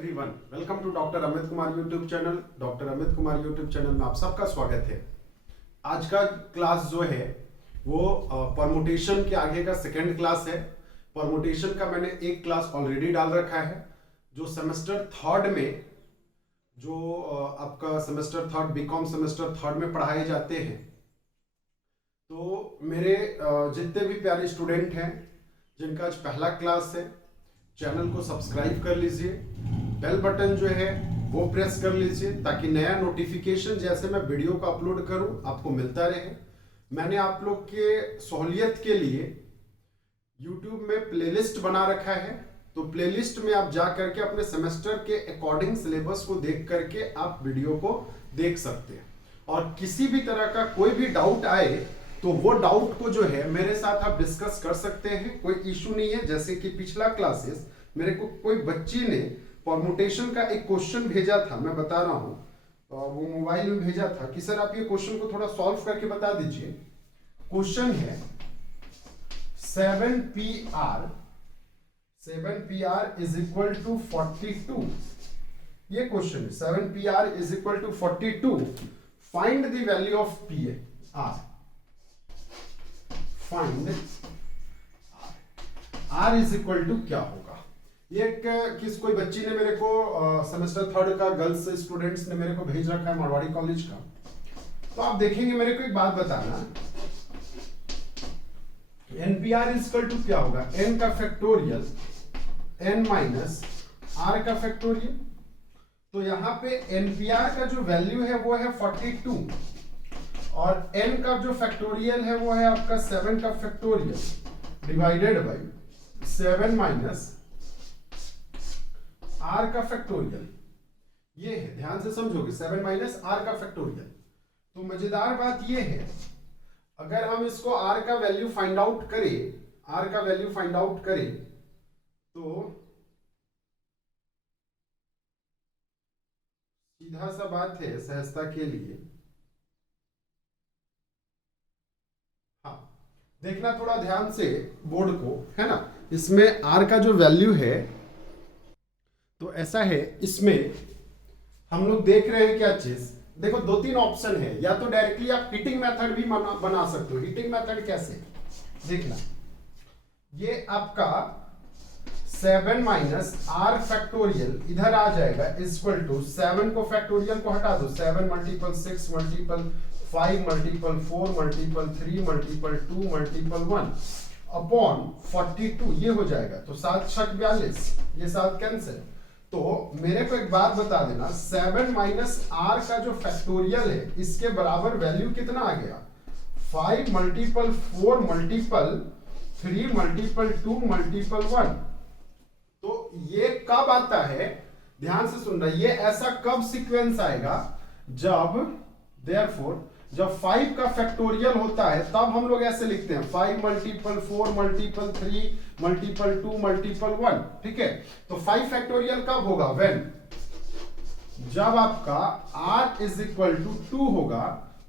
Everyone, welcome to doctor Amit Kumar YouTube channel. Doctor Amit Kumar YouTube channel में आप सबका स्वागत है। आज का क्लास जो है वो परमुटेशन के आगे का सेकंड क्लास है। परमुटेशन का मैंने एक क्लास ऑलरेडी डाल रखा है जो सेमेस्टर थर्ड में, जो आपका semester third BCom semester third में पढ़ाए जाते हैं। तो मेरे जितने भी प्यारे स्टूडेंट हैं जिनका आज पहला क्लास है, चैनल को सब्सक्राइब कर लीजिए, बेल बटन जो है वो प्रेस कर लीजिए ताकि नया नोटिफिकेशन जैसे मैं वीडियो को अपलोड करूं आपको मिलता रहे। मैंने आप लोग के सहूलियत के लिए YouTube में प्लेलिस्ट बना रखा है, तो प्लेलिस्ट में आप जा करके अपने सेमेस्टर के अकॉर्डिंग सिलेबस को देख करके आप वीडियो को देख सकते हैं। और किसी भी तरह का कोई भी डाउट आए तो वो डाउट को जो है मेरे साथ आप डिस्कस कर सकते हैं, कोई इशू नहीं है। जैसे कि पिछला क्लासेस मेरे को कोई बच्ची ने परमुटेशन का एक क्वेश्चन भेजा था, मैं बता रहा हूं, वो मोबाइल में भेजा था कि सर आप ये क्वेश्चन को थोड़ा सॉल्व करके बता दीजिए। क्वेश्चन है 7PR इज इक्वल टू 42। ये क्वेश्चन है 7PR is equal to 42, find the value of PR। Find R is equal to क्या होगा। ये कोई बच्ची ने मेरे को सेमेस्टर थर्ड का गर्ल्स स्टूडेंट्स ने मेरे को भेज रखा है मारवाड़ी कॉलेज का। तो आप देखेंगे, मेरे को एक बात बताना, NPR इज इक्वल टू क्या होगा, n का फैक्टोरियल n माइनस r का फैक्टोरियल। तो यहाँ पे NPR का जो वैल्यू है वो है 42 और n का जो फैक्टोरियल है वो है आपका 7 का factorial divided by 7 minus r का फैक्टोरियल। ये है, ध्यान से समझोगे, 7 माइनस r का फैक्टोरियल। तो मजेदार बात ये है, अगर हम इसको r का वैल्यू फाइंड आउट करें, तो सीधा सा बात है सहजता के लिए, हाँ देखना थोड़ा ध्यान से बोर्ड को, है ना। इसमें r का जो वैल्यू है तो ऐसा है, इसमें हम लोग देख रहे हैं क्या चीज, देखो दो तीन ऑप्शन है, या तो डायरेक्टली आप हिटिंग मेथड भी बना सकते हो। हिटिंग मेथड कैसे, देखना, ये आपका 7 माइनस r फैक्टोरियल इधर आ जाएगा इक्वल टू 7 को फैक्टोरियल को हटा दो, 7 multiple 6 multiple 5 multiple 4 multiple 3 multiple 2 multiple 1 upon 42, ये हो जाएगा। तो 7 6 42, ये 7 कैंसिल। तो मेरे को एक बात बता देना, 7 माइनस r का जो फैक्टोरियल है इसके बराबर वैल्यू कितना आ गया, 5 मल्टीपल 4 मल्टीपल 3 मल्टीपल 2 मल्टीपल 1। तो ये कब आता है, ध्यान से सुन रहा है, ये ऐसा कब सीक्वेंस आएगा जब, देयरफॉर जब 5 का फैक्टोरियल होता है तब हम लोग ऐसे लिखते हैं 5 मल्टीपल 4 मल्टीपल 3 मल्टीपल 2 मल्टीपल 1, ठीक है। तो 5 फैक्टोरियल कब होगा, व्हेन, जब आपका r इज इक्वल टू 2 होगा।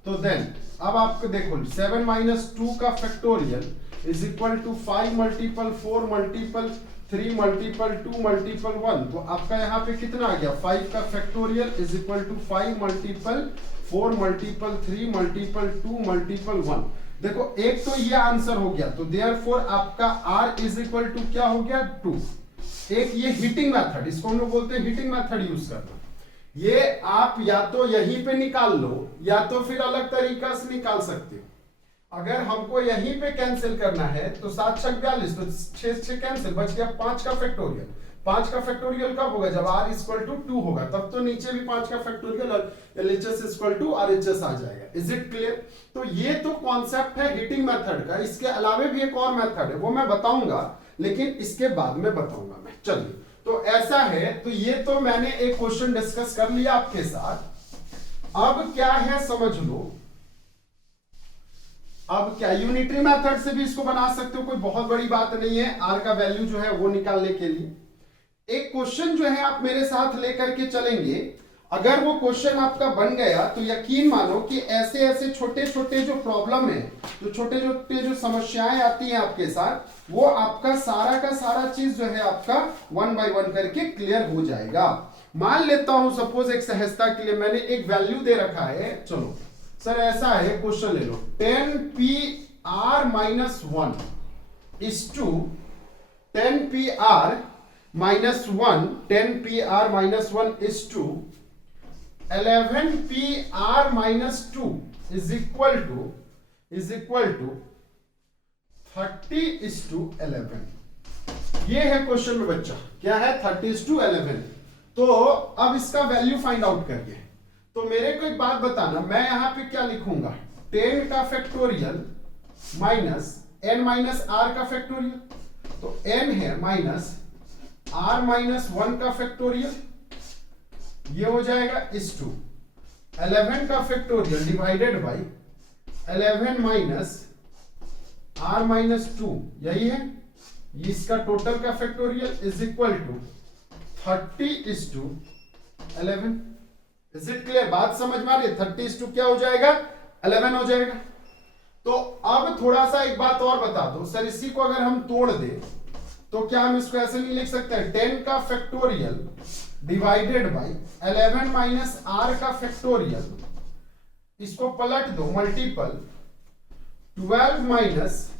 तो देन अब आपको देखो 7 माइनस 2 का factorial is equal to 5 multiple 4 multiple 3 multiple 2 multiple 1। तो आपका यहाँ पे कितना आ गया, 5 का factorial is equal to 5 multiple 4 multiple 3 multiple 2 multiple 1। देखो एक तो ये आंसर हो गया, तो देयरफॉर आपका r इज इक्वल टू क्या हो गया, 2। एक ये हिटिंग मेथड, इसको हम लोग बोलते हैं हिटिंग मेथड यूज करना। ये आप या तो यहीं पे निकाल लो या तो फिर अलग तरीका से निकाल सकते हो। अगर हमको यहीं पे कैंसिल करना है तो 7 6 42, तो 6 6 कैंसिल, बच गया 5 का फैक्टोरियल। 5 का फैक्टोरियल कब होगा, जब r इक्वल टू 2 होगा, तब तो नीचे भी 5 का factorial LHS equal to RHS आ जाएगा। Is it clear. तो ये तो कॉन्सेप्ट है हिटिंग मेथड का। इसके अलावा भी एक और मेथड है, वो मैं बताऊंगा, लेकिन इसके बाद में बताऊंगा मैं। चलिए, तो ऐसा है, तो ये तो मैंने एक क्वेश्चन डिस्कस कर लिया आपके साथ। अब क्या है समझ लो, अब क्या यूनिटरी मेथड से भी इसको बना सकते हो, कोई बहुत बड़ी बात नहीं है r का वैल्यू जो है वो निकालने के लिए। एक क्वेश्चन जो है आप मेरे साथ लेकर के चलेंगे। अगर वो क्वेश्चन आपका बन गया तो यकीन मानो कि ऐसे ऐसे छोटे छोटे जो प्रॉब्लम है, जो छोटे छोटे जो समस्याएं आती हैं आपके साथ, वो आपका सारा का सारा चीज जो है आपका 1 बाय 1 करके क्लियर हो जाएगा। मान लेता हूं सपोज एक सहजता के लिए मैंने एक वैल्यू दे रखा है, चलो सर ऐसा है, क्वेश्चन ले लो 10pr-1 is to 10pr-1, 10pr-1 is to 11pr-2 is equal to 30:11। ये है क्वेश्चन में बच्चा, क्या है 30:11। तो अब इसका वैल्यू फाइंड आउट करिए। तो मेरे को एक बात बताना, मैं यहां पे क्या लिखूंगा, 10 का factorial minus n minus r का फैक्टोरियल, तो n है माइनस r-1 का फैक्टोरियल, ये हो जाएगा इस टू 11 का factorial divided by 11 minus r-2, यही है, इसका टोटल का factorial is equal to 30:11। Is it clear? बात समझ में आ रही है? 30 क्या हो जाएगा, 11 हो जाएगा। तो अब थोड़ा सा एक बात और बता दो सर, इसी को अगर हम तोड़ दें तो क्या हम इसको ऐसे नहीं लिख सकते हैं, 10 का factorial divided by 11 minus r का फैक्टोरियल, इसको पलट दो मल्टीपल 12 माइनस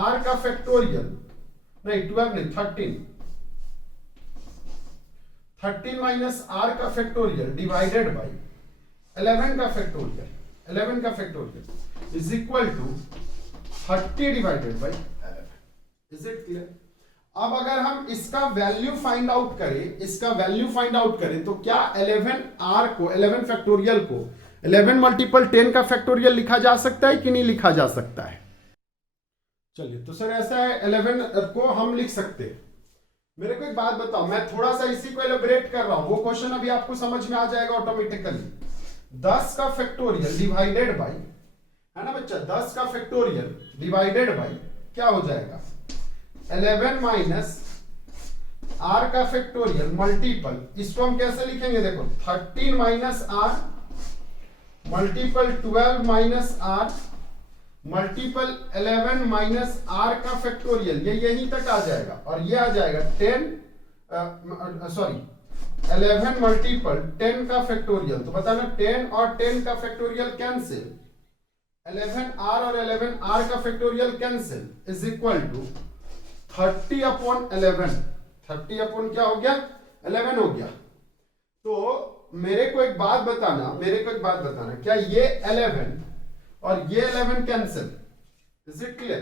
r का फैक्टोरियल, नहीं 12 नहीं 13 माइनस r का फैक्टोरियल डिवाइडेड बाय 11 का फैक्टोरियल, 11 का factorial is equal to 30 divided by 11। Is it clear? अब अगर हम इसका वैल्यू फाइंड आउट करें, इसका वैल्यू फाइंड आउट करें तो क्या 11r को, 11 फैक्टोरियल को 11 मल्टीपल 10 का फैक्टोरियल लिखा जा सकता है कि नहीं लिखा जा सकता है? चलिए, तो सर ऐसा है 11 को हम लिख सकते हैं। मेरे को एक बात बताओ, मैं थोड़ा सा इसी को एलोबरेट कर रहा हूं, वो क्वेश्चन अभी आपको समझ में आ जाएगा ऑटोमेटिकली। 10 का फैक्टोरियल डिवाइडेड बाय, है ना बच्चा, 10 का फैक्टोरियल डिवाइडेड बाय क्या हो जाएगा, 11 माइनस r का फैक्टोरियल मल्टीपल, इसको हम कैसे लिखेंगे देखो, 13 minus r multiple 12 minus r multiple 11 minus r का फैक्टोरियल, ये यहीं तक आ जाएगा, और ये आ जाएगा 11 मल्टीपल 10 का फैक्टोरियल। तो बताना 10 और 10 का फैक्टोरियल कैंसिल, 11r और 11r का factorial cancel, is equal to 30/11। 30 upon क्या हो गया, 11 हो गया। तो मेरे को एक बात बताना, क्या ये 11 और ये 11 कैंसिल? Is it clear?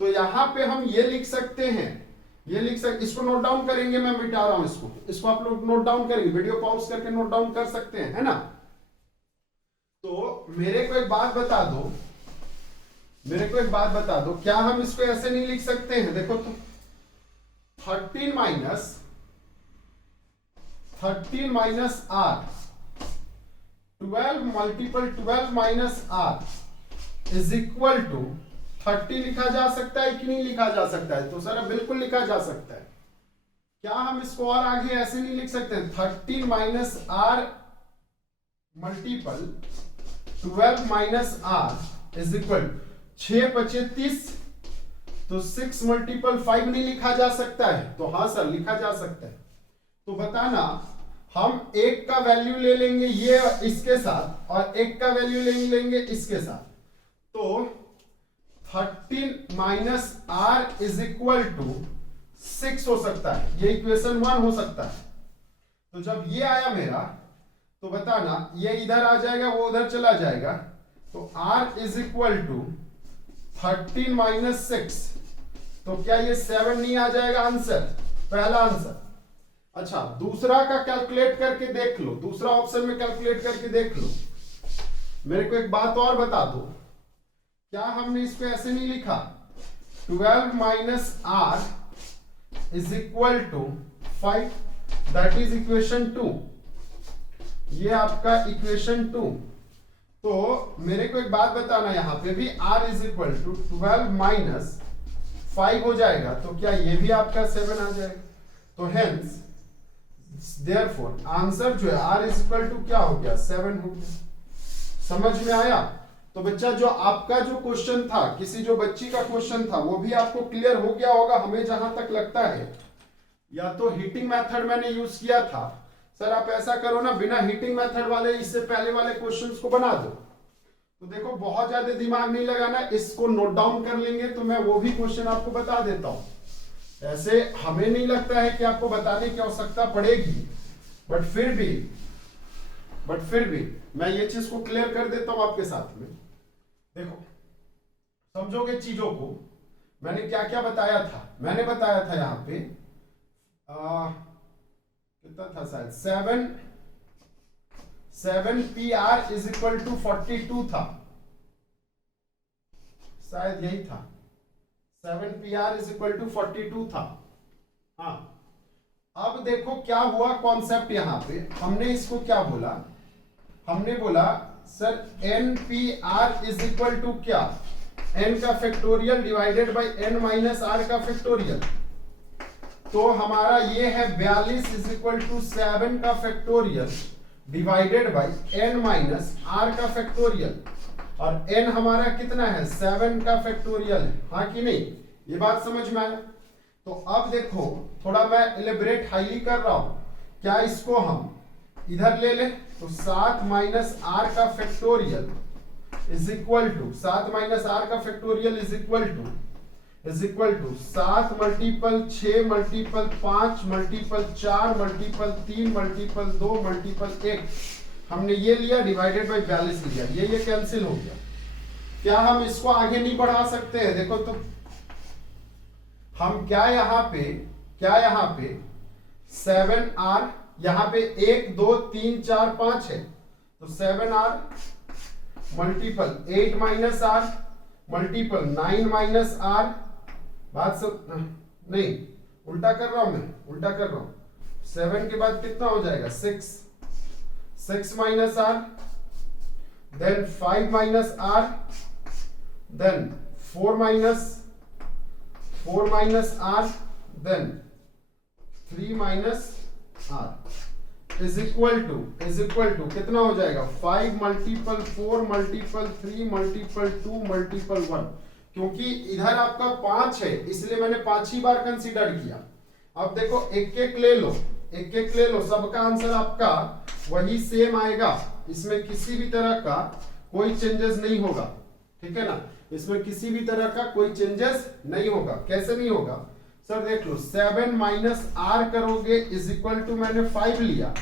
तो यहां पे हम ये लिख सकते हैं, इसको नोट डाउन करेंगे, मैं मिटा रहा हूं इसको आप लोग नोट डाउन करेंगे, वीडियो पॉज करके नोट डाउन कर सकते हैं, है ना? तो मेरे को एक बात बता दो, क्या हम इसको ऐसे नहीं लिख सकते हैं? देखो तो 13 minus r, 12 multiple 12 minus r is equal to 30 लिखा जा सकता है कि नहीं लिखा जा सकता है? तो सर बिल्कुल लिखा जा सकता है। क्या हम इसको और आगे ऐसे नहीं लिख सकते हैं, 13 minus r multiple 12 minus r is equal 6×25, तो 6 मल्टीपल 5 नहीं लिखा जा सकता है? तो हाँ सर लिखा जा सकता है। तो बताना, हम एक का वैल्यू ले लेंगे ये इसके साथ, और एक का वैल्यू ले लेंगे इसके साथ, तो 13 minus r is equal to 6 हो सकता है, ये इक्वेशन 1 हो सकता है। तो जब ये आया मेरा, तो बताना ये इधर आ जाएगा, वो उधर चला जाएगा, तो r is equal to 13 minus 6, तो क्या ये 7 नहीं आ जाएगा आंसर? पहला आंसर। अच्छा, दूसरा का कैलकुलेट करके देख लो, दूसरा ऑप्शन में कैलकुलेट करके देख लो। मेरे को एक बात और बता दो, क्या हमने इसको ऐसे नहीं लिखा, 12 minus r is equal to 5, that is equation 2, ये आपका इक्वेशन 2। तो मेरे को एक बात बताना, यहां पे भी r is equal to 12 minus 5 हो जाएगा, तो क्या ये भी आपका 7 आ जाएगा? तो हेंस देयरफॉर आंसर जो है r इज इक्वल टू क्या हो गया 7 हो गया। समझ में आया? तो बच्चा जो आपका जो क्वेश्चन था, किसी जो बच्ची का क्वेश्चन था, वो भी आपको क्लियर हो गया होगा हमें जहां तक लगता है। या तो हीटिंग मेथड मैंने यूज किया था। सर आप ऐसा करो ना, बिना हीटिंग मेथड वाले इससे पहले वाले क्वेश्चंस को बना दो। तो देखो बहुत ज्यादा दिमाग नहीं लगाना, इसको नोट डाउन कर लेंगे तो मैं वो भी क्वेश्चन आपको बता देता हूं। ऐसे हमें नहीं लगता है कि आपको बताने की आवश्यकता पड़ेगी, बट फिर भी मैं ये चीज को क्लियर कर देता हूं आपके साथ में। देखो समझोगे चीजों को। मैंने क्या क्या बताया था? मैंने बताया था यहां पे कितना था शायद 7 PR इज इक्वल टू 42 था, शायद यही था। 7 PR इज इक्वल टू 42 था। हाँ, अब देखो क्या हुआ कॉन्सेप्ट। यहां पे हमने इसको क्या बोला? हमने बोला sir NPR is equal to क्या? n का factorial divided by n minus r का फैक्टोरियल। तो हमारा ये है 42 इज इक्वल टू 7 का factorial divided by n minus r का फैक्टोरियल। और n हमारा कितना है? 7 का फैक्टोरियल है। हाँ कि नहीं? ये बात समझ में आया? तो अब देखो थोड़ा मैं एलिब्रेट हाईली कर रहा हूं। क्या इसको हम इधर ले लें? तो 7 माइनस r का factorial is equal to 7 minus r का factorial is equal to 7 multiple 6 multiple 5 multiple 4 multiple 3 multiple 2 multiple 1। हमने ये लिया डिवाइडेड बाई 42 लिया, ये कैंसिल हो गया। क्या हम इसको आगे नहीं बढ़ा सकते हैं? देखो तो हम क्या यहाँ पे 7r, यहाँ पे 1 2 3 4 5 है, तो 7r multiple 8 minus r multiple 9 minus r। बात सब नहीं, उल्टा कर रहा हूं। 7 के बाद कितना हो जाएगा? 6 minus r, then 5 minus r, then 4 minus r, then 3 minus r is equal to कितना हो जाएगा? 5 मल्टीपल 4 मल्टीपल 3 मल्टीपल 2 मल्टीपल 1। क्योंकि इधर आपका 5 है इसलिए मैंने 5 ही बार कंसीडर किया। अब देखो एक एक ले लो, सबका आंसर आपका वही सेम आएगा। इसमें किसी भी तरह का कोई चेंजेस नहीं होगा, ठीक है ना? इसमें किसी भी तरह का कोई चेंजेस नहीं होगा। कैसे नहीं होगा? सर देख लो, 7 माइनस r करोगे इज इक्वल टू मैंने 5 लिया,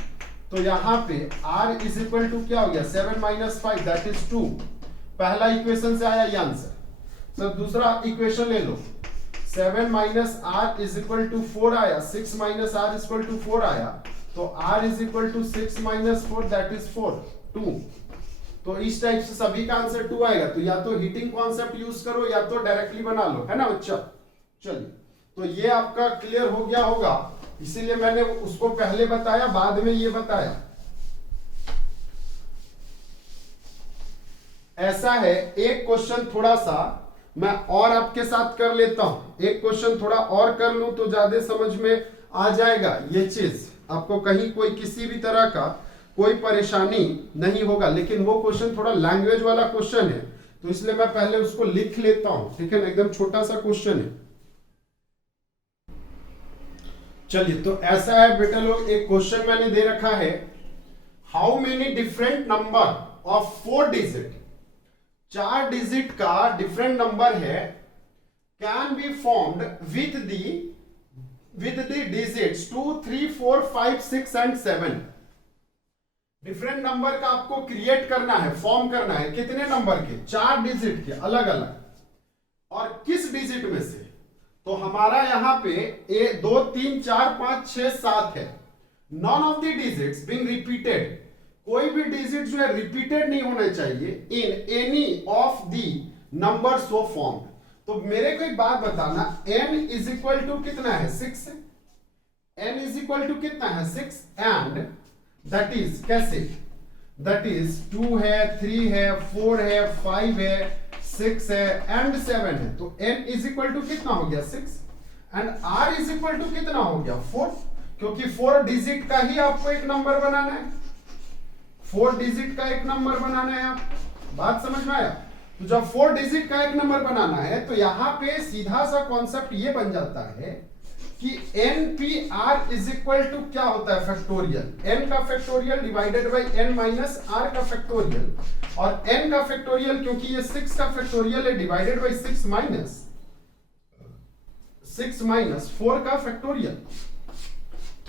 तो यहां पे r इज इक्वल टू क्या हो गया? 7 माइनस 5 दैट इज 2। पहला इक्वेशन से आया ये आंसर। सर दूसरा इक्वेशन ले लो, 7 minus r is equal to 4 आया, 6 minus r is equal to 4 आया, तो r is equal to 6 minus 4 that is 2। तो इस टाइप से सभी का आंसर 2 आएगा। तो या तो हीटिंग कॉन्सेप्ट यूज करो या तो डायरेक्टली बना लो, है ना बच्चा? चलिए, तो ये आपका क्लियर हो गया होगा, इसीलिए मैंने उसको पहले बताया, बाद में ये बताया। ऐसा है, एक क्वेश्चन थोड़ा सा मैं और आपके साथ कर लेता हूं। एक क्वेश्चन थोड़ा और कर लूं तो ज्यादा समझ में आ जाएगा ये चीज, आपको कहीं कोई किसी भी तरह का कोई परेशानी नहीं होगा। लेकिन वो क्वेश्चन थोड़ा लैंग्वेज वाला क्वेश्चन है, तो इसलिए मैं पहले उसको लिख लेता हूं, ठीक है ना? एकदम छोटा सा क्वेश्चन है। चलिए, तो ऐसा है बेटा लोग, एक क्वेश्चन मैंने दे रखा है, how many different number of 4 digit, 4 digit का डिफरेंट नंबर है, can be formed with the digits 2 3 4 5 6 and 7। Different number का आपको क्रिएट करना है, फॉर्म करना है। कितने नंबर के? 4 डिजिट के अलग अलग। और किस डिजिट में से? तो हमारा यहां पे 2 3 4 5 6 7 है। None of the digits being repeated, कोई भी डिजिट जो है रिपीटेड नहीं होना चाहिए in any of the number so formed. तो मेरे को एक बात बताना, n इज इक्वल टू कितना है? 6 है। n इज इक्वल टू कितना है? 6। एंड दैट इज कैसे? दैट इज 2 है, 3 है, 4 है, 5 है, 6 है एंड 7 है। तो n इज इक्वल टू कितना हो गया? 6। And r is equal to कितना हो गया? 4। क्योंकि 4 डिजिट का ही आपको एक नंबर बनाना है, 4 डिजिट का एक नंबर बनाना है आपको। बात समझ में आया? तो जब 4 डिजिट का एक नंबर बनाना है तो यहां पे सीधा सा कॉन्सेप्ट ये बन जाता है कि NPR इज इक्वल टू क्या होता है, फैक्टोरियल, n का factorial divided by n minus r का फैक्टोरियल, और n का फैक्टोरियल क्योंकि ये 6 का फैक्टोरियल है डिवाइडेड बाई 6 माइनस 4 का फैक्टोरियल।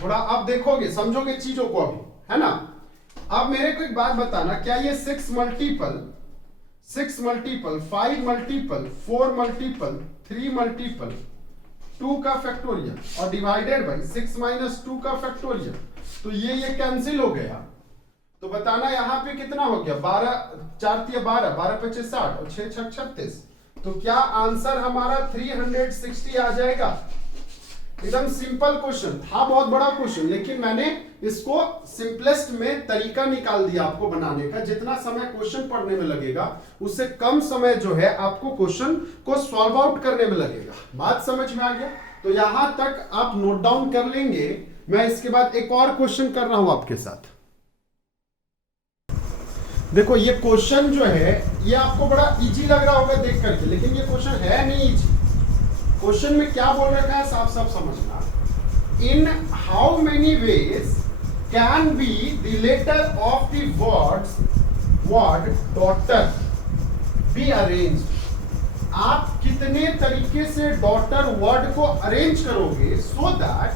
थोड़ा आप देखोगे समझोगे चीजों को अभी, है ना। अब मेरे को एक बात बताना, क्या ये 6 मल्टीपल 5 मल्टीपल 4 मल्टीपल 3 मल्टीपल 2 का फैक्टोरियल और डिवाइडेड बाई 6 माइनस 2 का फैक्टोरियल, तो ये कैंसिल हो गया। तो बताना यहां पे कितना हो गया, 12 4 तिया 12, 12 पचे 60 और 6 छक 36। तो क्या आंसर हमारा 360 आ जाएगा? एकदम सिंपल क्वेश्चन था, बहुत बड़ा क्वेश्चन, लेकिन मैंने इसको सिंपलेस्ट में तरीका निकाल दिया आपको बनाने का। जितना समय क्वेश्चन पढ़ने में लगेगा उससे कम समय जो है आपको क्वेश्चन को सॉल्व आउट करने में लगेगा। बात समझ में आ गया? तो यहां तक आप नोट डाउन कर लेंगे। मैं इसके बाद एक और क्वेश्चन कर रहा हूं आपके साथ। देखो ये क्वेश्चन जो है ये आपको बड़ा इजी लग रहा होगा देख करके, लेकिन ये क्वेश्चन है नहीं इजी। क्वेश्चन में क्या बोल रखा है साफ साफ समझना। In how many ways can be the letter of the word daughter be arrange. आप कितने तरीके से डॉटर वर्ड को अरेंज करोगे so that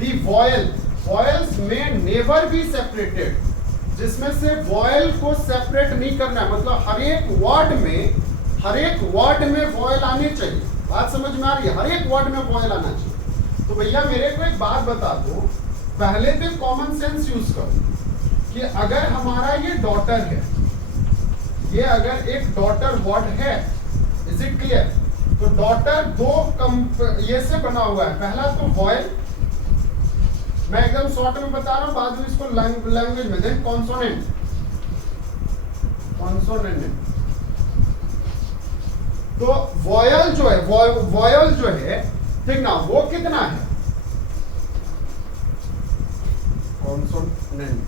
the vowels may never be separated, जिसमें से वॉयल को सेपरेट नहीं करना है, मतलब हर एक वर्ड में वॉयल आने चाहिए। बात समझ में आ रही है? हर एक वर्ड में वॉयल आना चाहिए। तो भैया मेरे को एक बात बता दो, पहले तो कॉमन सेंस यूज करो कि अगर हमारा ये डॉटर है, ये अगर एक डॉटर वर्ड है, इज इट क्लियर? तो डॉटर दो ये से बना हुआ है। पहला तो वॉयल, मैं एकदम शॉर्ट में बता रहा हूं, बाद में इसको लैंग्वेज में दें। कॉन्सोनेंट तो वॉयल जो है ठीक ना, वो कितना है, कॉन्सोनेंट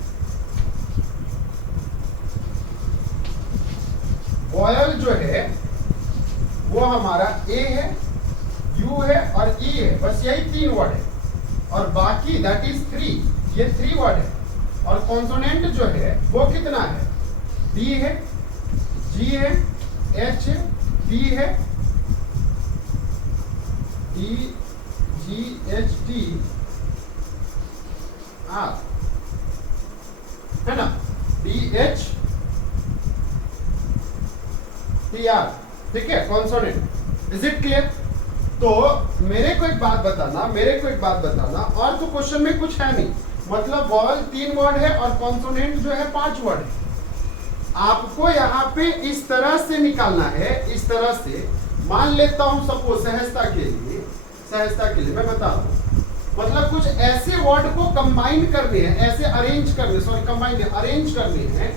वॉयल जो है वो हमारा ए है, यू है और ई है, बस यही 3 वर्ड है, और बाकी दैट इज 3, ये 3 वर्ड है। और कॉन्सोनेंट जो है वो कितना है, डी है, जी है, एच है, टी है, D G H T R, है ना, डी एच टी आर, ठीक है, कॉन्सोनेंट। Is it clear? तो मेरे को एक बात बताना, और तो क्वेश्चन में कुछ है नहीं, मतलब वॉवल 3 वर्ड है और कॉन्सोनेंट जो है 5 वर्ड है। आपको यहाँ पे इस तरह से निकालना है, इस तरह से मान लेता हूं सपोज सहजता के लिए मैं बता रहा हूं, मतलब कुछ ऐसे वर्ड को कंबाइन करने हैं, ऐसे अरेंज करने हैं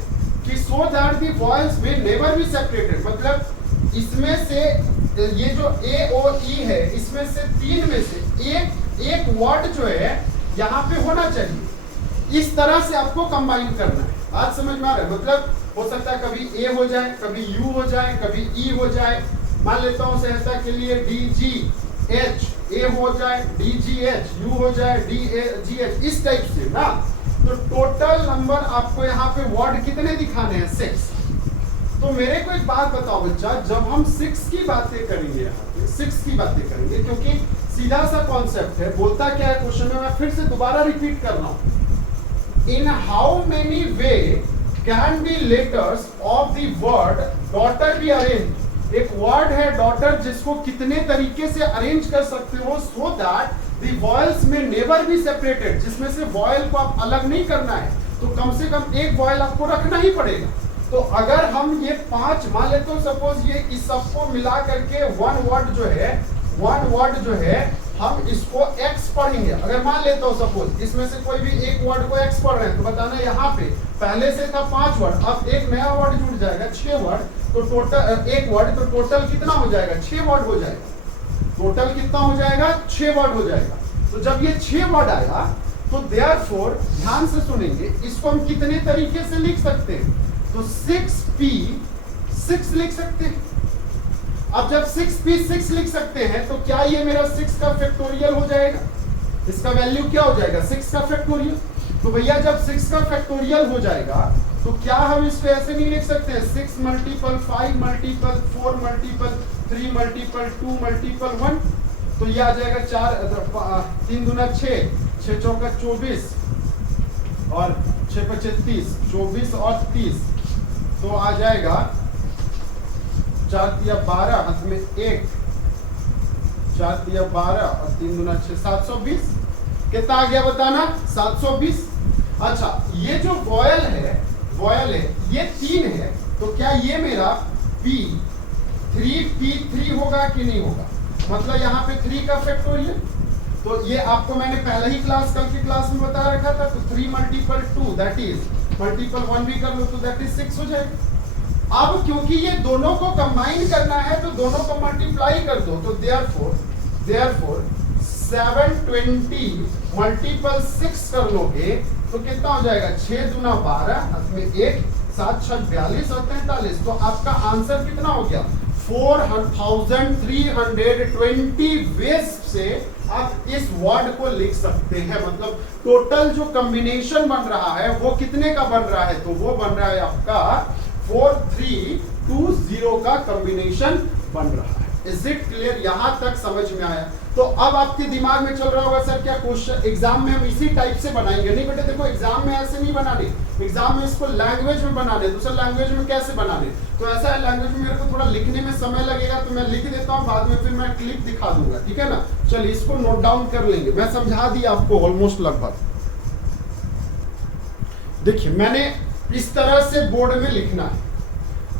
कि सो that the vials will never be separated. मतलब इसमें से ये जो ए ओ ई है, इसमें से 3 में से एक वर्ड जो है यहाँ पे होना चाहिए। इस तरह से आपको कंबाइन करना है। बात समझ में आ रहा है? मतलब हो सकता है कभी ए हो जाए, कभी यू हो जाए, कभी ई हो जाए। मान लेता हूं सहजता के लिए डी जी एच, ए हो जाए, डी जी एच, यू हो जाए, डी जी एच, इस टाइप से ना। तो टोटल नंबर आपको यहाँ पे वर्ड कितने दिखाने हैं, 6। तो मेरे को एक बात बताओ बच्चा, जब हम 6 की बातें करेंगे, यहाँ पे 6 की बातें करेंगे, क्योंकि सीधा सा कॉन्सेप्ट है, बोलता क्या है क्वेश्चन में, मैं फिर से दोबारा रिपीट कर रहा हूं। इन how many way can be letters of the word daughter be arrange. एक वर्ड है डॉटर, जिसको कितने तरीके से अरेंज कर सकते हो सो that the vowels may never be separated, जिसमें से वॉयल को आप अलग नहीं करना है, तो कम से कम एक वॉयल आपको रखना ही पड़ेगा। तो अगर हम ये 5 मान लेते हो, सपोज ये इस सबको मिला करके वन वर्ड जो है हम इसको x पढ़ेंगे। अगर मान लेता हूं सपोज इसमें से कोई भी एक वर्ड को x पढ़ रहे हैं, तो बताना यहाँ पे पहले से था 5 वर्ड, अब एक नया वर्ड जुड़ जाएगा 6 वर्ड, तो टोटल एक वर्ड, तो टोटल कितना हो जाएगा, 6 वर्ड हो जाएगा। टोटल कितना हो जाएगा, 6 वर्ड हो जाएगा। तो जब ये 6 वर्ड आया तो देयरफॉर, ध्यान से सुनेंगे, इसको हम कितने तरीके से लिख सकते हैं? तो 6p6 लिख सकते हैं। अब जब 6p6 लिख सकते हैं तो क्या ये मेरा 6 का फैक्टोरियल हो जाएगा? इसका वैल्यू क्या हो जाएगा? 6 का फैक्टोरियल। तो भैया जब 6 का फैक्टोरियल हो जाएगा तो क्या हम इसको ऐसे नहीं लिख सकते हैं? 6 multiple 5 multiple 4 multiple 3 multiple 2 multiple 1। तो ये आ जाएगा 3 दूना 6, 6 चौका 24 और 6 पचे 30, 24 और 30। तो आ जाएगा 4 तिया 12, हाथ में 1, 4 तिया 12 और 3 दूना 6, 720। कितना आ गया बताना? 720। अच्छा, ये जो वॉयल है ये 3 है, तो क्या ये मेरा P3 होगा कि नहीं होगा? मतलब यहाँ पे 3 का फैक्टोरियल। तो ये आपको मैंने पहले ही कल की क्लास में बता रखा था। तो 3 मल्टीपल 2 दैट इज मल्टीपल 1 भी कर लो तो दैट इज 6 हो जाएगा। अब क्योंकि ये दोनों को कंबाइन करना है तो दोनों को मल्टीप्लाई कर दो। तो देयरफॉर 720 मल्टीपल 6 कर लोगे तो कितना हो जाएगा? 6 दूना 12, में 1, 7 6 42 और 43। तो आपका आंसर कितना हो गया? 4320 वेज से आप इस वर्ड को लिख सकते हैं। मतलब टोटल जो कॉम्बिनेशन बन रहा है वो कितने का बन रहा है? तो वो बन रहा है आपका 4320 का कॉम्बिनेशन बन रहा है। Is it clear? यहां तक समझ में आया? तो अब आपके दिमाग में चल रहा होगा सर क्या क्वेश्चन एग्जाम में हम इसी टाइप से बनाएंगे? नहीं बेटे, देखो एग्जाम में ऐसे नहीं बनाने, एग्जाम में इसको लैंग्वेज में बनाने। दूसरा लैंग्वेज में कैसे बनाने? तो ऐसा है, लैंग्वेज में मेरे को थोड़ा लिखने में समय लगेगा तो मैं लिख देता हूँ, बाद में फिर मैं क्लिप दिखा दूंगा, ठीक है ना? चलिए इसको नोट डाउन कर लेंगे। मैं समझा दिया आपको ऑलमोस्ट लगभग। देखिए मैंने इस तरह से बोर्ड में लिखना है।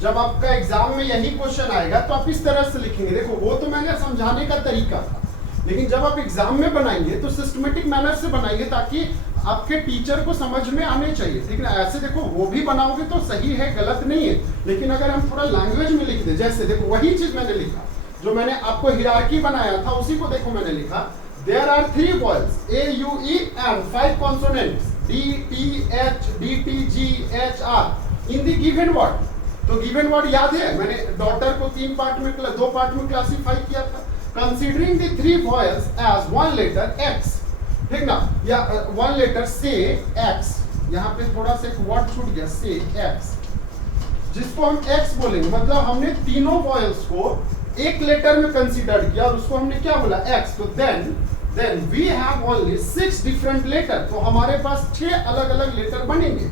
जब आपका एग्जाम में यही क्वेश्चन आएगा तो आप इस तरह से लिखेंगे। देखो वो तो मैंने समझाने का तरीका था, लेकिन जब आप एग्जाम में बनाएंगे तो सिस्टमेटिक मैनर से बनाएंगे ताकि आपके टीचर को समझ में आने चाहिए, ठीक है? ऐसे देखो वो भी बनाओगे तो सही है, गलत नहीं है, लेकिन अगर हम थोड़ा लैंग्वेज में लिख दे, जैसे देखो वही चीज मैंने लिखा जो मैंने आपको हिरार्की बनाया था, उसी को देखो मैंने लिखा। There are 3 vowels AUE and 5 consonants DTH DTGHR in the given word। तो गिवन वर्ड याद है, मैंने डॉटर को 2 पार्ट में क्लासिफाई किया था। Considering the 3 vowels as 1 letter X, ठीक ना? या 1 लेटर से X, यहाँ पे थोड़ा सा एक वर्ड छूट गया, से X, जिसको हम X बोलेंगे। मतलब हमने तीनों वॉयल्स को एक लेटर में कंसीडर किया और उसको हमने क्या बोला? X। तो then we have only 6 different letter. तो हमारे पास 6 अलग अलग लेटर बनेंगे।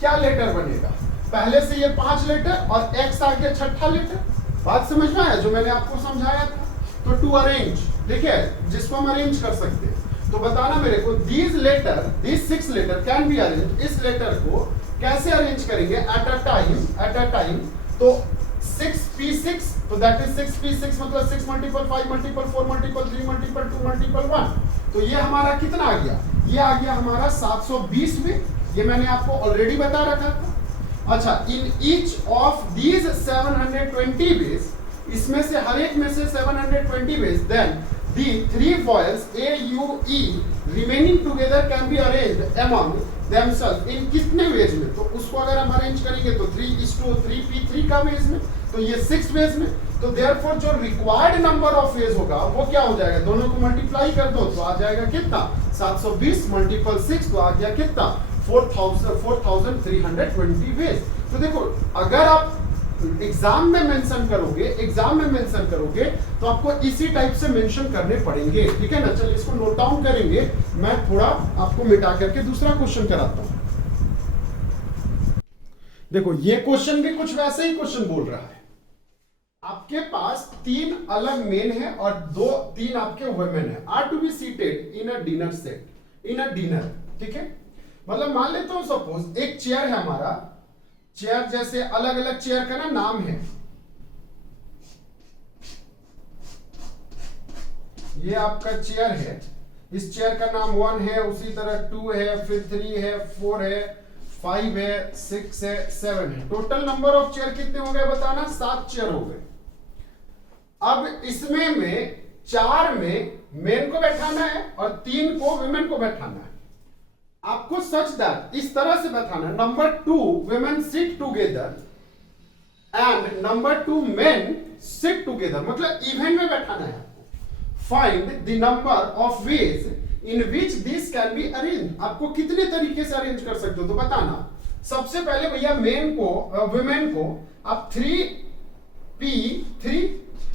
क्या लेटर बनेगा? पहले से ये 5 लेटर और X आ गया 6ठा लेटर। बात समझ में आया जो मैंने आपको समझाया था? तो टू अरेंज, ठीक है, जिसको हम अरेंज कर सकते हैं। तो बताना मेरे को, these 6 letter can be arrange. इस लेटर को कैसे अरेंज करेंगे? At a time. तो 6p6, तो दैट इज 6p6 मतलब 6 multiple 5 multiple 4 multiple 3 multiple 2 multiple 1। तो ये हमारा कितना आ गया? ये आ गया हमारा 720 में। ये मैंने आपको ऑलरेडी बता रखा था। अच्छा, in each of these 720 ways, इसमें से हर एक में से 720 ways, then the 3 vowels AUE remaining together can be arranged among themself in कितने वेज में? तो उसको अगर हम अरेंज करेंगे तो 3:3p3 का वेज में, तो ये 6 वेज में। तो देयरफॉर जो रिक्वायर्ड नंबर ऑफ वेज होगा वो क्या हो जाएगा? दोनों को मल्टीप्लाई कर दो तो आ जाएगा कितना? 720 मल्टीपल 6, तो आ गया कितना? 4320 वेज। तो देखो अगर आप एग्जाम में मेंशन करोगे तो आपको इसी टाइप से मेंशन करने पड़ेंगे, ठीक है ना? चलिए इसको नोट डाउन करेंगे। मैं थोड़ा आपको मिटा करके दूसरा क्वेश्चन कराता हूं। देखो ये क्वेश्चन भी कुछ वैसे ही क्वेश्चन बोल रहा है। आपके पास 3 अलग मेन है और 3 आपके वुमेन है, are to be seated in a dinner set, in a dinner, ठीक है? मतलब मान लेता हूं सपोज एक चेयर है हमारा, चेयर जैसे अलग अलग चेयर का ना नाम है। ये आपका चेयर है, इस चेयर का नाम 1 है, उसी तरह 2 है, फिर 3 है, 4 है, 5 है, 6 है, 7 है। टोटल नंबर ऑफ चेयर कितने हो गए बताना? 7 चेयर हो गए। अब इसमें में 4 में मेन को बैठाना है और 3 को वुमेन को बैठाना है। आपको सच दैट इस तरह से बैठाना है, number 2 women sit together and number 2 main sit together, मतलब इवन में बैठाना है आपको। Find the number of ways in which this can be arrange, आपको कितने तरीके से अरेंज कर सकते हो तो बताना। सबसे पहले भैया मेन को वुमेन को आप 3p3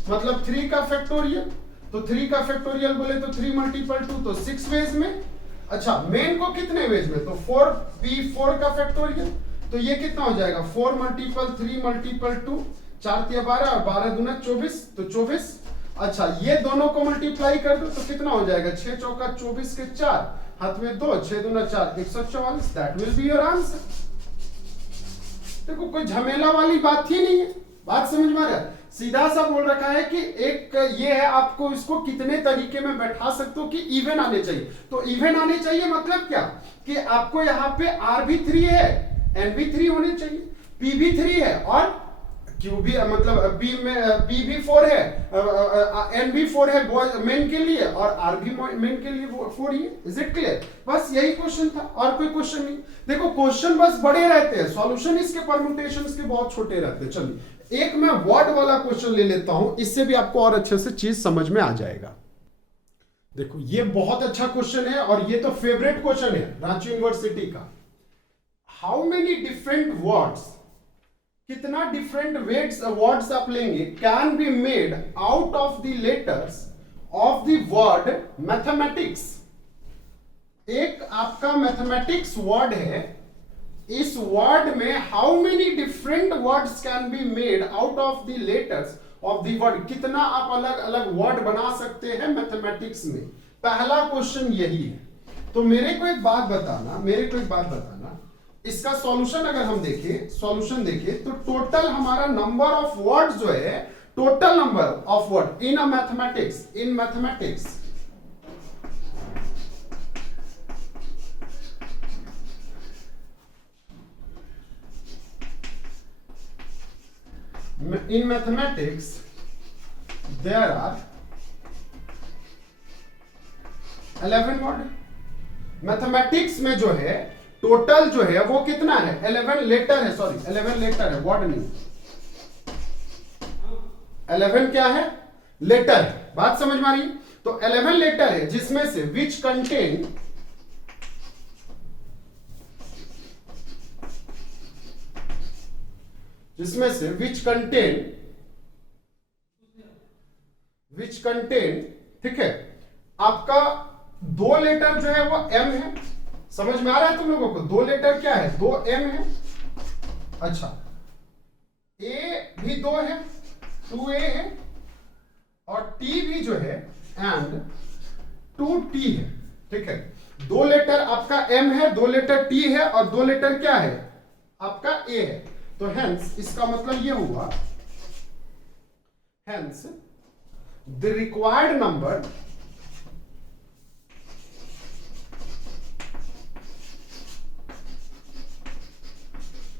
मतलब 3 का फैक्टोरियल, तो 3 का फैक्टोरियल बोले तो 3 मल्टीपल 2 तो 6 वेज में। अच्छा मेन को कितने वेज में, तो 4p4 का फैक्टोरियल, तो ये कितना हो जाएगा 4 मल्टीपल 3 मल्टीपल 2, 4 तिया 12 और 12 दूना 24, तो 24। अच्छा ये दोनों को मल्टीप्लाई कर दो तो कितना हो जाएगा 6 चौका 24 के 4, हाथ में 2, 6 दूना 4, 144, that will be your answer. देखो कोई झमेला वाली बात ही नहीं है, बात समझ में आ रहा है, सीधा सा बोल रखा है कि एक ये है आपको इसको कितने तरीके में बैठा सकते हो कि इवन आने चाहिए। तो इवन आने चाहिए मतलब क्या कि आपको यहाँ पे R भी 3 है, N भी 3 होने चाहिए, P भी 3 है और Q भी मतलब P भी 4 है, N भी 4 है मेन के लिए और R भी मेन के लिए 4 ही है। Is it clear? बस यही क्वेश्चन था और कोई क्वेश्चन नहीं। देखो क्वेश्चन बस बड़े रहते हैं, सॉल्यूशन इसके परम्यूटेशंस के बहुत छोटे रहते हैं। चलिए एक मैं वर्ड वाला क्वेश्चन ले लेता हूं, इससे भी आपको और अच्छे से चीज समझ में आ जाएगा। देखो ये बहुत अच्छा क्वेश्चन है और ये तो फेवरेट क्वेश्चन है रांची यूनिवर्सिटी का। हाउ मेनी डिफरेंट वर्ड्स, कितना डिफरेंट वर्ड्स आप लेंगे, can be made out of the letters of the word mathematics. एक आपका मैथमेटिक्स वर्ड है, इस वर्ड में how many different words can be made out of the letters of the word, कितना आप अलग अलग वर्ड बना सकते हैं मैथमेटिक्स में। पहला क्वेश्चन यही है। तो मेरे को एक बात बताना, इसका सॉल्यूशन अगर हम देखें, सॉल्यूशन देखें तो टोटल हमारा नंबर ऑफ वर्ड्स जो है, total number of word in a mathematics, in mathematics in mathematics there are 11 word. Mathematics में जो है टोटल जो है वो कितना है 11 लेटर है, सॉरी 11 लेटर है, वर्ड नहीं, 11 क्या है लेटर है। बात समझ में आ रही है? तो 11 लेटर है जिसमें से विच कंटेन विच कंटेन ठीक है, आपका 2 लेटर जो है वो M है। समझ में आ रहा है तुम लोगों को? 2 लेटर क्या है, 2 M है। अच्छा A भी 2 है, 2A है और T भी जो है एंड 2T है। ठीक है, 2 लेटर आपका M है, 2 लेटर T है और 2 लेटर क्या है आपका A है। तो हेंस इसका मतलब ये हुआ, हेंस द रिक्वायर्ड नंबर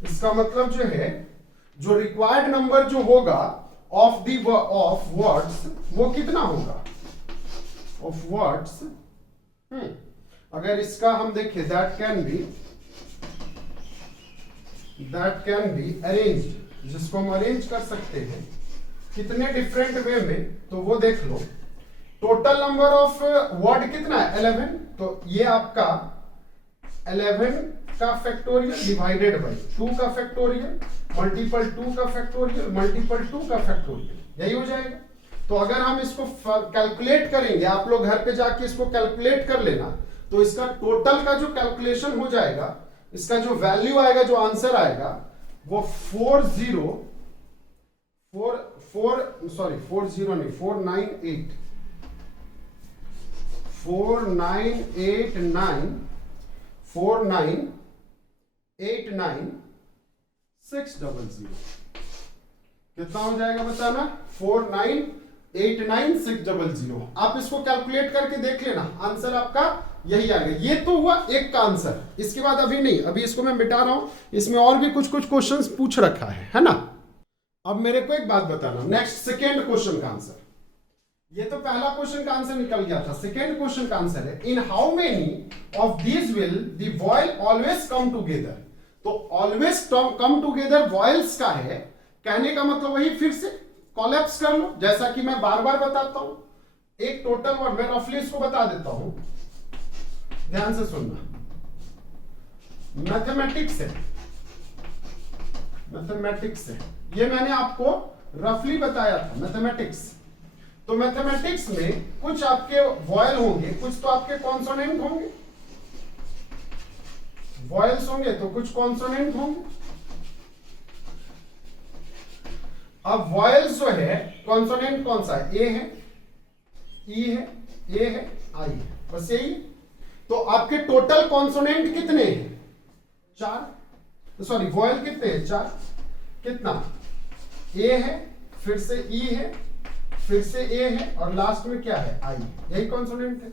इसका मतलब जो है, जो रिक्वायर्ड नंबर जो होगा ऑफ वर्ड्स वो कितना होगा, ऑफ वर्ड्स। अगर इसका हम देखें दैट कैन बी अरेंज्ड, जिसको हम अरेंज कर सकते हैं कितने डिफरेंट वे में, तो वो देख लो। टोटल नंबर ऑफ वर्ड कितना है 11, तो ये आपका 11 का फैक्टोरियल डिवाइडेड बाय 2 का फैक्टोरियल मल्टीपल 2 का फैक्टोरियल मल्टीपल 2 का फैक्टोरियल, यही हो जाएगा। तो अगर हम इसको कैलकुलेट करेंगे, आप लोग घर पे जाके इसको कैलकुलेट कर लेना, तो इसका टोटल का जो कैलकुलेशन हो जाएगा, इसका जो वैल्यू आएगा, जो आंसर आएगा वो 4989600। कितना हो जाएगा बताना, 4989600। आप इसको कैलकुलेट करके देख लेना, आंसर आपका यही आएगा। ये तो हुआ एक का आंसर, इसके बाद अभी नहीं, अभी इसको मैं मिटा रहा हूं, इसमें और भी कुछ क्वेश्चंस पूछ रखा है ना। अब मेरे को एक बात बताना, नेक्स्ट सेकेंड क्वेश्चन का आंसर ये तो पहला क्वेश्चन का आंसर निकल गया था। सेकेंड क्वेश्चन का आंसर है इन how many of these will the vial always come together. तो ऑलवेज कम टुगेदर वॉयल्स का है, कहने का मतलब वही फिर से कोलैप्स कर लो, जैसा कि मैं बार बार बताता हूं। एक टोटल वर्ड मैं रफली इसको बता देता हूं, ध्यान से सुनना। मैथमेटिक्स है, मैथमेटिक्स है, ये मैंने आपको रफली बताया था मैथमेटिक्स। तो मैथमेटिक्स में कुछ आपके वॉयल होंगे, कुछ तो आपके कॉन्सोनेंट होंगे, वॉयल्स होंगे तो कुछ कॉन्सोनेंट होंगे। अब वॉयल्स जो है, कॉन्सोनेंट कौन सा है? ए है, ई है, ए है, आई है, बस यही। तो आपके टोटल कॉन्सोनेंट कितने हैं? 4। सॉरी, वॉयल कितने हैं? 4। कितना? ए है, फिर से ई है, फिर से ए है, और लास्ट में क्या है? आई। यही कॉन्सोनेंट है,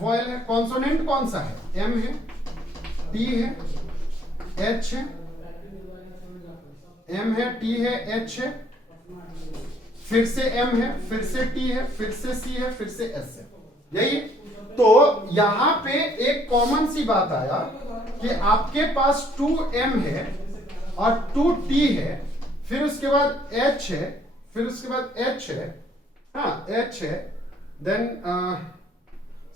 वॉयल है। कॉन्सोनेंट कौन सा है? एम है, टी है, एच है, एम है, टी है, एच है, फिर से एम है, फिर से टी है, फिर से सी है, फिर से एस है। यही। तो यहां पे एक कॉमन सी बात आया कि आपके पास 2m है और 2t है, फिर उसके बाद h है, फिर उसके बाद h है, हाँ h है, देन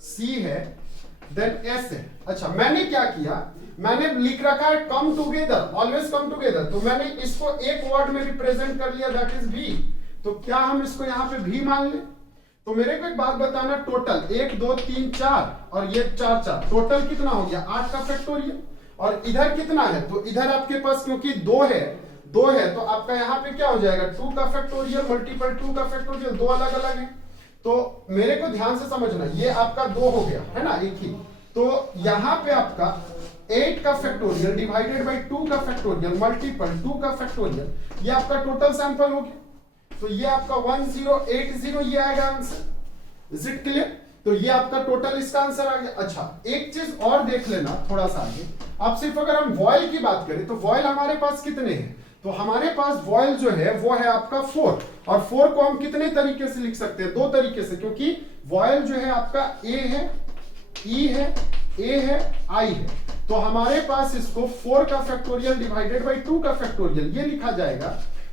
c है, देन s है। अच्छा, मैंने क्या किया? मैंने लिख रखा है come together, always come together, तो मैंने इसको एक वर्ड में रिप्रेजेंट कर लिया, दैट इज भी। तो क्या हम इसको यहां पे भी मान लें? तो मेरे को एक बात बताना, टोटल 1 2 3 4 और ये 4 4, टोटल कितना हो गया? 8 का फैक्टोरियल। और इधर कितना है? तो इधर आपके पास क्योंकि 2 है तो आपका यहाँ पे क्या हो जाएगा? 2 का फैक्टोरियल मल्टीपल 2 का फैक्टोरियल, 2 अलग अलग है। तो मेरे को ध्यान से समझना, ये आपका 2 हो गया है ना, एक ही। तो यहाँ पे आपका 8 का फैक्टोरियल डिवाइडेड बाई 2 का फैक्टोरियल मल्टीपल 2 का फैक्टोरियल, ये आपका टोटल सैंपल हो गया। तो ये आपका 1080 ये आएगा आंसर। Is it clear? तो ये आपका टोटल इसका आंसर आ गया। अच्छा, एक चीज और देख लेना थोड़ा सा आगे। आप सिर्फ अगर हम वॉयल की बात करें तो वॉयल हमारे पास कितने हैं? तो हमारे पास वॉयल जो है वो है आपका 4, और 4 को हम कितने तरीके से लिख सकते हैं? 2 तरीके से, क्योंकि वॉयल जो है आपका ए है, ई है, ए है, आई है। तो हमारे पास इसको 4 का फैक्टोरियल डिवाइडेड बाई 2 का फैक्टोरियल ये लिखा जाएगा।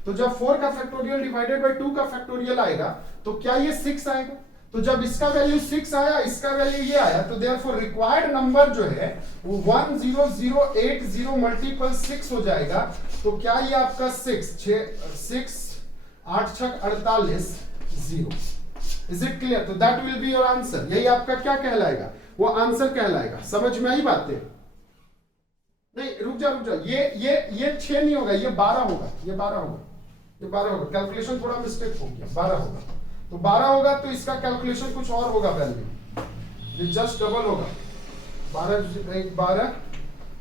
तो जब 4 का फैक्टोरियल डिवाइडेड बाई 2 का फैक्टोरियल आएगा तो क्या ये 6 आएगा? तो जब इसका वैल्यू 6 आया, इसका वैल्यू ये आया, तो देयरफॉर रिक्वायर्ड नंबर जो है वो 10080 मल्टीपल 6 हो जाएगा। तो क्या ये आपका 6 8 6 48 0। Is it clear? तो that will be your answer. यही आपका क्या कहलाएगा? वो आंसर कहलाएगा। समझ में आई बातें? नहीं, रुक जा, ये 6 नहीं होगा, ये 12 होगा, ये 12 होगा, ये 12 होगा। कैलकुलेशन थोड़ा मिस्टेक हो गया, 12 होगा। तो 12 होगा तो इसका कैलकुलेशन कुछ और होगा, वैल्यू ये जस्ट डबल होगा। 12 12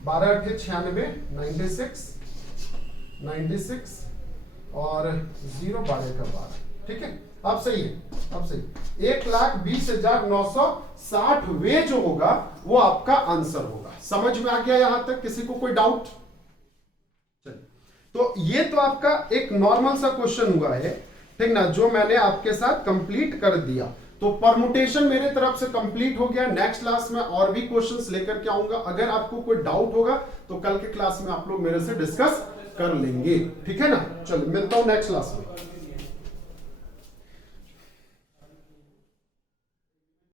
12 के 96 96 और 0 12 का 12। ठीक है, अब सही है, अब सही। 1,20,960 वे जो होगा वो आपका आंसर होगा। समझ में आ गया यहां तक? किसी को कोई डाउट? चलिए, तो ये तो आपका एक नॉर्मल सा क्वेश्चन हुआ है, ठीक ना, जो मैंने आपके साथ कंप्लीट कर दिया। तो परमुटेशन मेरे तरफ से कंप्लीट हो गया। नेक्स्ट क्लास में और भी क्वेश्चंस लेकर के आऊंगा। अगर आपको कोई डाउट होगा तो कल के क्लास में आप लोग मेरे से डिस्कस कर लेंगे, ठीक है ना। चलो, मिलता हूं नेक्स्ट क्लास में।